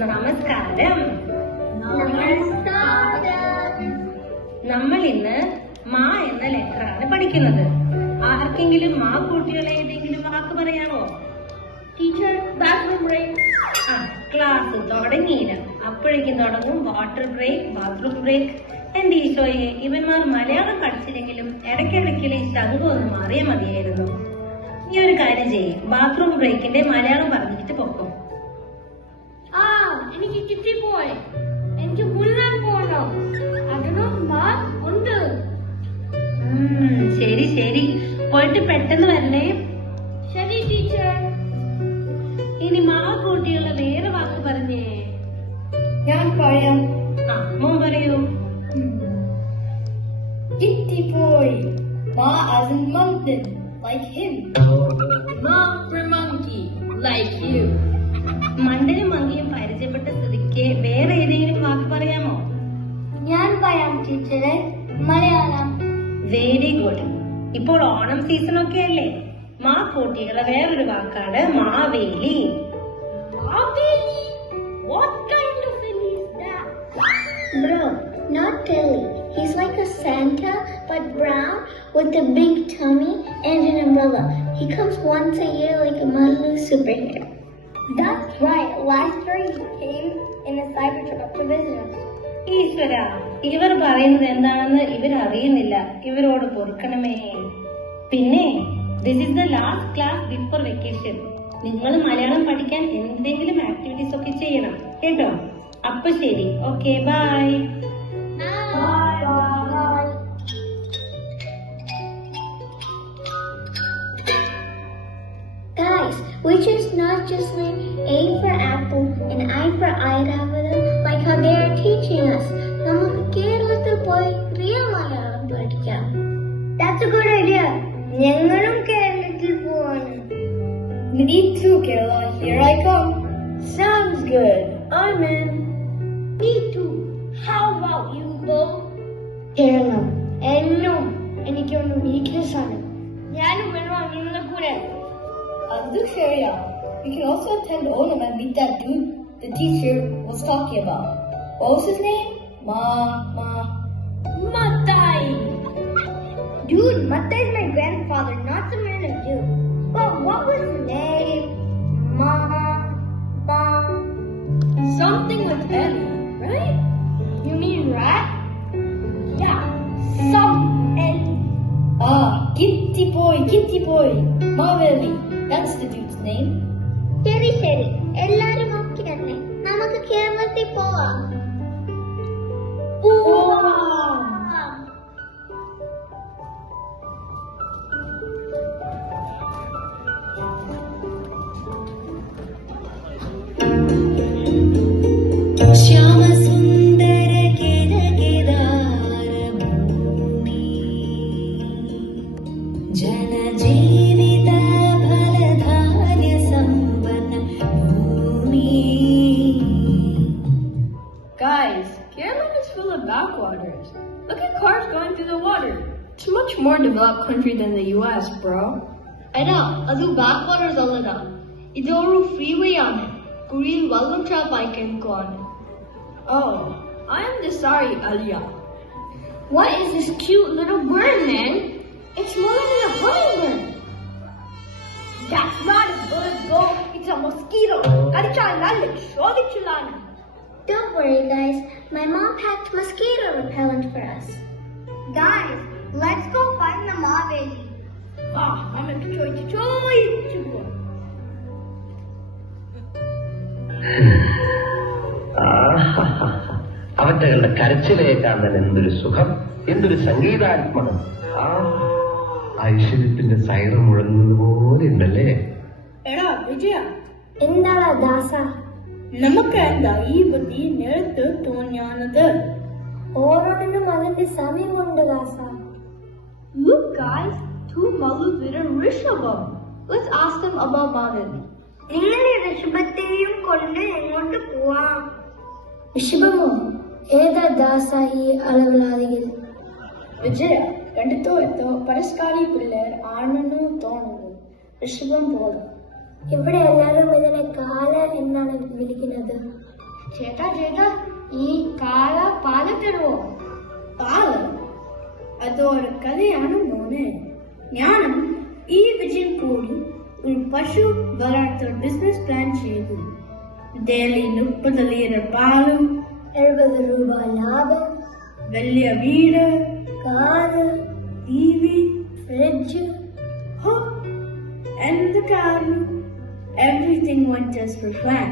നമസ്കാരം. നമ്മൾ ഇന്ന് മാ എന്ന ലെറ്ററാണ് പഠിക്കുന്നത്. ആർക്കെങ്കിലും മാ കൂട്ടിയുള്ള ഏതെങ്കിലും വാക്ക് പറയാമോ? Teacher, bathroom break. ക്ലാസ് തുടങ്ങിയില്ല, അപ്പോഴേക്കും തുടങ്ങും വാട്ടർ ബ്രേക്ക്, ബാത്റൂം ബ്രേക്ക്. എന്റെ ഈശോയെ, ഇവന്മാർ മലയാളം പഠിച്ചില്ലെങ്കിലും ഇടയ്ക്കിടയ്ക്കിലെ ശങ്കം ഒന്ന് മാറിയാൽ മതിയായിരുന്നു. ഈ ഒരു കാര്യം ചെയ്യും, ബാത്റൂം ബ്രേക്കിന്റെ മലയാളം പറഞ്ഞിട്ട് പൊക്കും. എനിക്ക് കിട്ടിപ്പോയി. എനിക്ക് മുഴുവൻ പോകണം. അതിനും ഉണ്ട്. ശരി ശരി, പോയിട്ട് പെട്ടെന്ന് വരണേ. ശരി ടീച്ചർ. ഇനി മാ കൂട്ടിയുള്ള വേറെ വാക്ക് പറഞ്ഞേ. ഞാൻ പറയാം. മോൻ പറയൂ. കിട്ടിപ്പോയി. Ma as in mountain, like him. Ma for monkey, like you. മണ്ടനും മങ്കിയും പരിചയപ്പെട്ട സ്ഥിതിക്ക് വേറെ ഏതെങ്കിലും വാക്ക് പറയാമോ? ഞാൻ പറയാം ടീച്ചറെ, മലയാളം. Very good. ഇപ്പോൾ ഓണം സീസൺ ഒക്കെ അല്ലേ? മാ കൂട്ടിയുള്ള വേറൊരു വാക്കാണ് Maveli. Maaveli? What kind of Veli is that? Bro, not Telly. He's like a Santa, but brown with a big tummy and an umbrella. He comes once a year like a Malu superhero. That's right. Last year he came in a Cybertruck to visit us. ഈശ്വര, ഇവർ പറയുന്നത് എന്താണെന്ന് ഇവരറിയുന്നില്ല. ഇവരോട് പൊറുക്കണമേ. പിന്നെ this is the last class before vacation. നിങ്ങൾ മലയാളം പഠിക്കാൻ എന്തെങ്കിലും activities ഒക്കെ ചെയ്യണം കേട്ടോ. അപ്പൊ ശരി, okay, bye. Guys, which is not just like A for apple and I for Airavathu, like how they are teaching us. നമുക്ക് കേരളത്തിൽ പോയി റിയൽ മലയാളം പഠിക്കാം. That's a good idea. ഞങ്ങളും കേരളത്തിൽ പോവാണ്. Me too, Kerala. Here I come. Sounds good. I'm in. Me too. How about you, Bo? Keralam എന്നും എനിക്കൊന്ന് weakness ആണ്. ഞാനും വേണം നിങ്ങളുടെ കൂടെ. That's ശരിയാ. You can also attend Onam and meet that dude the teacher was talking about. What was his name? Mattai. Dude, Mattai is my grandfather, not some random dude. But what was his name? Something with M, right? You mean rat? Yeah, some L. Kitty boy. Maaveli. That's the dude's name. ശരി ശരി, എല്ലാരും okay തന്നെ. നമുക്ക് കേരളത്തിൽ പോവാം. Guys, Kerala is full of backwaters. Look at cars going through the water. It's a much more developed country than the US, bro. I know, adu backwaters allada. Idoru freeway on it. Korean wallam trap I can go on. Oh, I am sorry, Alia. What is this cute little bird, man? It's more than a hummingbird. That's not a bird, bro. It's a mosquito. Don't worry, guys. My mom packed mosquito repellent for us. Guys, let's go find the Maaveli. I'm a choy. അവറ്റകളുടെ കരച്ചിലെ കാണാൻ എന്തൊരു സുഖം, എന്തൊരു സംഗീതാത്മകം. ഐശ്വര്യത്തിന്റെ സൈറം മുഴങ്ങുന്നത് പോലെ ഉണ്ടല്ലേ. എടാ വിജയ, എന്താടാ ദാസ? നമുക്ക് എന്താ ഈ ബുദ്ധി നേരത്തെ തോന്നിയാണത്? ഓരോന്നിനും അതിന്റെ സമയമുണ്ട് ദാസ. Look guys, two Malus with a Rishabam. Let's ask them about Maaveli. നിങ്ങളെ ഋഷഭത്തെയും കൊണ്ട് എങ്ങോട്ട് പോവാം? ഋഷഭമോ? ഏതാ ദാസ ഈ അളവിലാദികൾ? വിജയ, കണ്ടിട്ടോ പരസ്കാരി പിള്ളേർ ആണെന്ന് തോന്നുന്നു. ഋഷഭം പോലെ. ഇവിടെ എല്ലാവരും ഇതിനെ കാല എന്നാണ് വിളിക്കുന്നത്. ചേട്ടാ ചേട്ടാ ഈ കാള പാല് തരുമോ? പാല് അതൊരു കഥയാണ് മോനെ. ഞാനും ഈ വിജയം കൂടി ഒരു പശു വളർത്തൽ ബിസിനസ് പ്ലാൻ ചെയ്തു. ഡെയിലി 30 ലിറ്റർ പാലും 70 രൂപ ലാഭം, വലിയ വീട്, കാറ്, TV, ഫ്രിഡ്ജ്. എന്തൊക്കെയായിരുന്നു? Everything went as per plan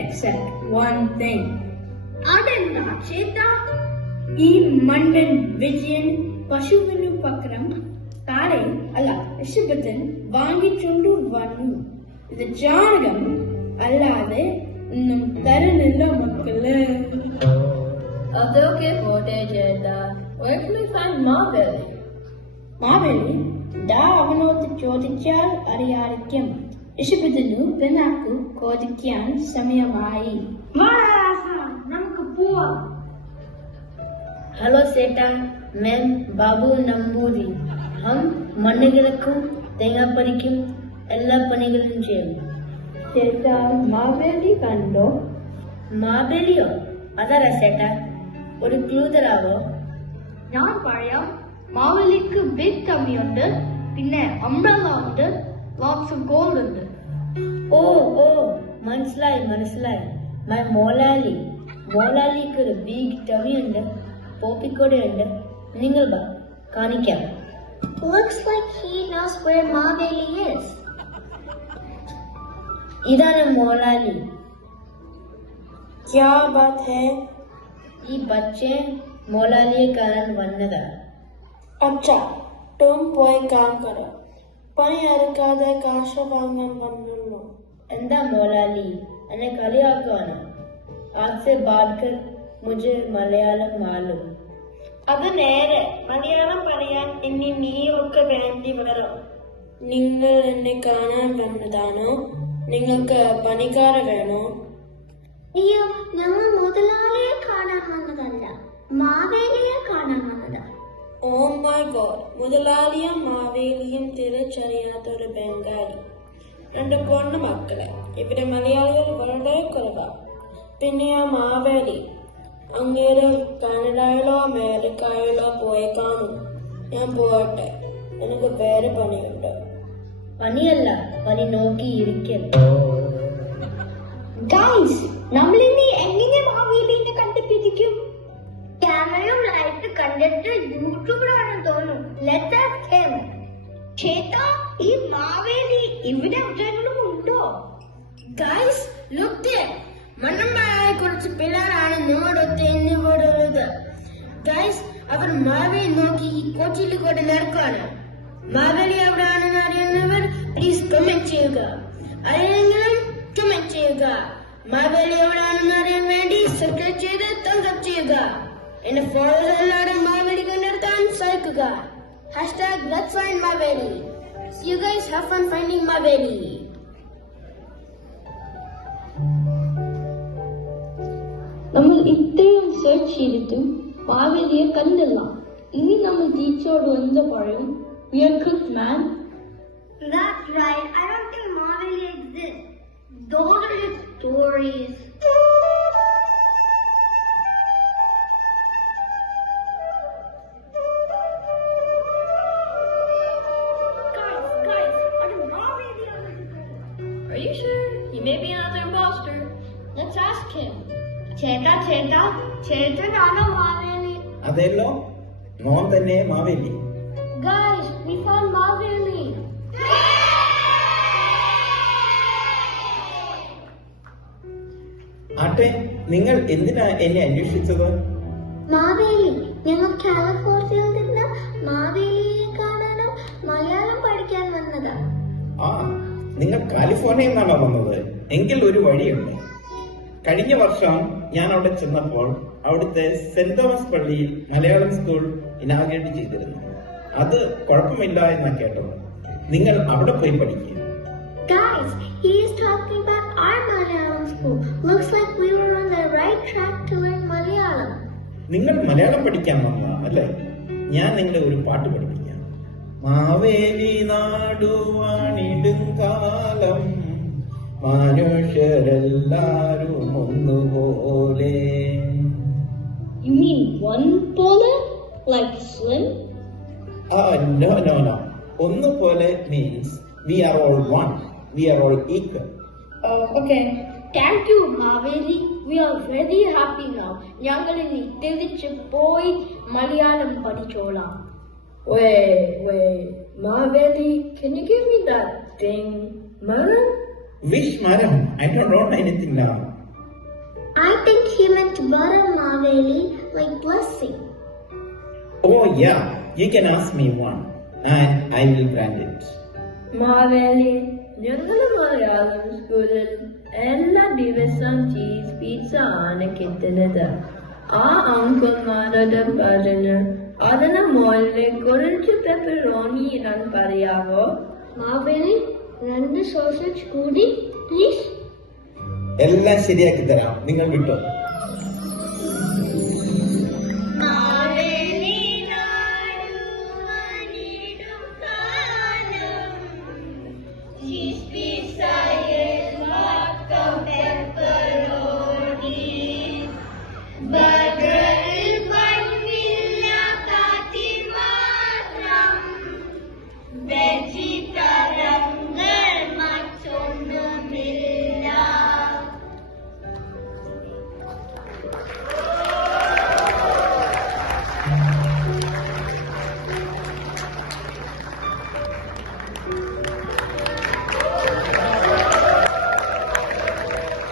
except one thing. അതെന്താ ചേട്ടാ? ഈ മണ്ടൻ വിജയൻ പശുവിനു പകരം താഴെ അല്ല ഋഷഭത്തിന് വാങ്ങിക്കൊണ്ടു വന്നു. ഇത് ചാണകം അല്ലാതെ ഒന്നും തരുന്നില്ല മക്കള്. അതൊക്കെ പോട്ടെ ചേട്ടാ. Where can we find Maveli? Maveli ദാ അവനോട് ചോദിച്ചാൽ അറിയാതിരിക്കും. ഋഷഭത്തിനു പിന്നാക്കു ചോദിക്കാൻ സമയമായി. നമുക്ക് പോവാം. हेलो सेठा, मैं बाबू नंबूरी. हम മണ്ണുകിളക്കും തേങ്ങാപ്പറിക്കും എല്ലാ പണികളും ചെയ്യും. ചേട്ടാ മാവേലി കണ്ടോ? മാവേലിയോ? അതാരാ ചേട്ടാ? ഒരു ക്ലൂ തരാവോ? ഞാൻ പറയാം. മാവേലിക്ക് ബിഗ് ടമ്മി ഉണ്ട്, പിന്നെ അംബ്രല്ല ഉണ്ട്, ലോട്ട്സ് ഓഫ് ഗോൾഡ് ഉണ്ട്. ഓ ഓ മനസ്സിലായി. മൈ മോലാലി. മോലാലിക്ക് ഒരു ബിഗ് ടമി ഉണ്ട്, പോപ്പിക്കോടയുണ്ട്. നിങ്ങൾ വാ, കാണിക്കാം. Looks like he knows where Maveli is. ഇതാണ് മോലാലി. ക്യാ ബാത് ഹൈ? ഈ ബച്ചൻ മോലാലിയെ കാണാൻ വന്നതാ. അച്ഛാ തും പോയി കാം കരോ. പണി എടുക്കാതെ കാശ് വാങ്ങാൻ വന്നുള്ളൂ. എന്താ മോലാലി, എന്നെ കളിയാക്കുവാണ്? ആദ്സെ ബാഡ്കർ മുझे മലയാളം മാലും. അത് നേരെ. മലയാളം പറയാൻ ഇനി നീയൊക്കെ വേണ്ടി വരും. നിങ്ങൾ എന്നെ കാണാൻ വന്നതാണോ? നിങ്ങൾക്ക് പണിക്കാര വേണോ? അയ്യോ, ഞങ്ങൾ മുതലാളിയെ കാണാൻ വന്നതല്ല, മാവേലിയെ കാണാൻ വന്നതാ. ഓ മൈ ഗോഡ്, മുതലാളിയും മാവേലിയും തിരിച്ചറിയാത്തൊരു ബംഗാളി. 2 പൊണ്ണു മക്കളെ. ഇവിടെ മലയാളികൾ വളരെ കുറവാ. പിന്നെ ആ മാവേലി അങ്ങേര് കാനഡയിലോ അമേരിക്കയിലോ പോയി കാണും. ഞാൻ പോകട്ടെ, എനിക്ക് വേറെ പണിയുണ്ട്. പണിയല്ല, പണി നോക്കിയിരിക്കൽ. ഗൈസ്, നമ്മളിനി എങ്ങനെ മാവേലിനെ കണ്ടുപിടിക്കും? ക്യാമറയും ലൈറ്റ് കണ്ടിട്ട് യൂട്യൂബിലാണെന്ന് തോന്നുന്നു. Let's ask him. ചേട്ടാ, ഈ മാവേലി ഇവിടെ എവിടെയെങ്കിലും ഉണ്ടോ? Guys, look there. മണ്ണന്മാരായ കുറച്ച് പിള്ളേരാണ് നമ്മളൊത്ത് എന്നിവരുള്ളത്. ഗൈസ്, അവർ മാവേലി നോക്കി ഈ കോച്ചിൽ കൂടെ നടക്കാണ്. മാവേലി എവിടെയാണെന്ന് അറിയുന്നവർ പ്ലീസ് കമന്റ് ചെയ്യുക. അറിയെങ്കിലും കമന്റ് ചെയ്യുക. മാവേലി എവിടെയാണെന്ന് അറിയാൻ വേണ്ടി സബ്സ്ക്രൈബ് ചെയ്ത് തംസ് അപ്പ് ചെയ്യുക. എന്നെ ഫോളോ എല്ലാവരും മാവേലി കണ്ടെത്താൻ സഹായിക്കുക. #Let's find Maveli. See you guys, have fun finding Maveli. നമ്മൾ ഇത്രയും സെർച്ച് ചെയ്തിട്ടും മാവേലിയെ കണ്ടില്ല. ഇനി നമ്മൾ ടീച്ചറോട് എന്ത് പറയും? We are cooked, man. That's right. I don't think Maveli exists. Those are just stories. Guys, I don't Maveli. Are you sure? He may be another imposter. Let's ask him. ചേട്ടനാണോ Maveli? അതെല്ലോ, മോൻ തന്നെ Maveli. Guys, we found Maveli. ആട്ടെ, നിങ്ങൾ എന്തിനാ എന്നെ അന്വേഷിച്ചത്? മാവേലി, ഞങ്ങൾ കാലിഫോർണിയയിൽ നിന്ന് മാവേലിയെ കാണാനും മലയാളം പഠിക്കാൻ വന്നതാ. ആ, നിങ്ങൾ കാലിഫോർണിയയിൽ നിന്നാണോ വന്നത്? എങ്കിൽ ഒരു വഴിയുണ്ട്. കഴിഞ്ഞ വർഷം ഞാൻ അവിടെ ചെന്നപ്പോൾ അവിടുത്തെ സെന്റ് തോമസ് പള്ളിയിൽ മലയാളം സ്കൂൾ ഇനാഗ്രേറ്റ് ചെയ്തിരുന്നു. അത് കുഴപ്പമില്ല എന്നാ കേട്ടത്. നിങ്ങൾ അവിടെ പോയി പഠിക്കുക. Guys, he is talking about our Malayalam school. Looks like we were on the right track to learn Malayalam. നിങ്ങൾ മലയാളം പഠിക്കാൻ വന്ന അല്ലേ? ഞാൻ നിങ്ങളെ ഒരു പാട്ട് പഠിപ്പിക്കാം. മാവേലി നാടുവാണിടും കാലം മനുഷ്യരെല്ലാരും ഒന്നുപോലെ. You mean one polar? Like Slim? No. ഒന്നുപോലെ means we are all one. We are all equal. Okay. Thank you, Maveri. We are very happy now. ഞങ്ങൾ ഇനി തിരിച്ചു പോയി Malayalam പഠിച്ചോളാം. Wait. Maveri, can you give me that thing? Maran? Which Maram? I don't know anything now. I think he meant Bara Maveli, like blessing. Oh yeah, you can ask me one and I will grant it. Maveri, ഞങ്ങൾ മലയാളം സ്കൂളിൽ എല്ലാ ദിവസവും cheese pizza ആണ് കിട്ടുന്നത്. ആ അങ്കിൾമാരോട് പറഞ്ഞു അതിന് മുകളിൽ കുറച്ച് പെപ്പറോണി ഇടാൻ പറയാവോ? Maveri, 2 sausage കൂടി, please. എല്ലാം ശരിയാക്കി തരാം, നിങ്ങൾ വിട്ടോ.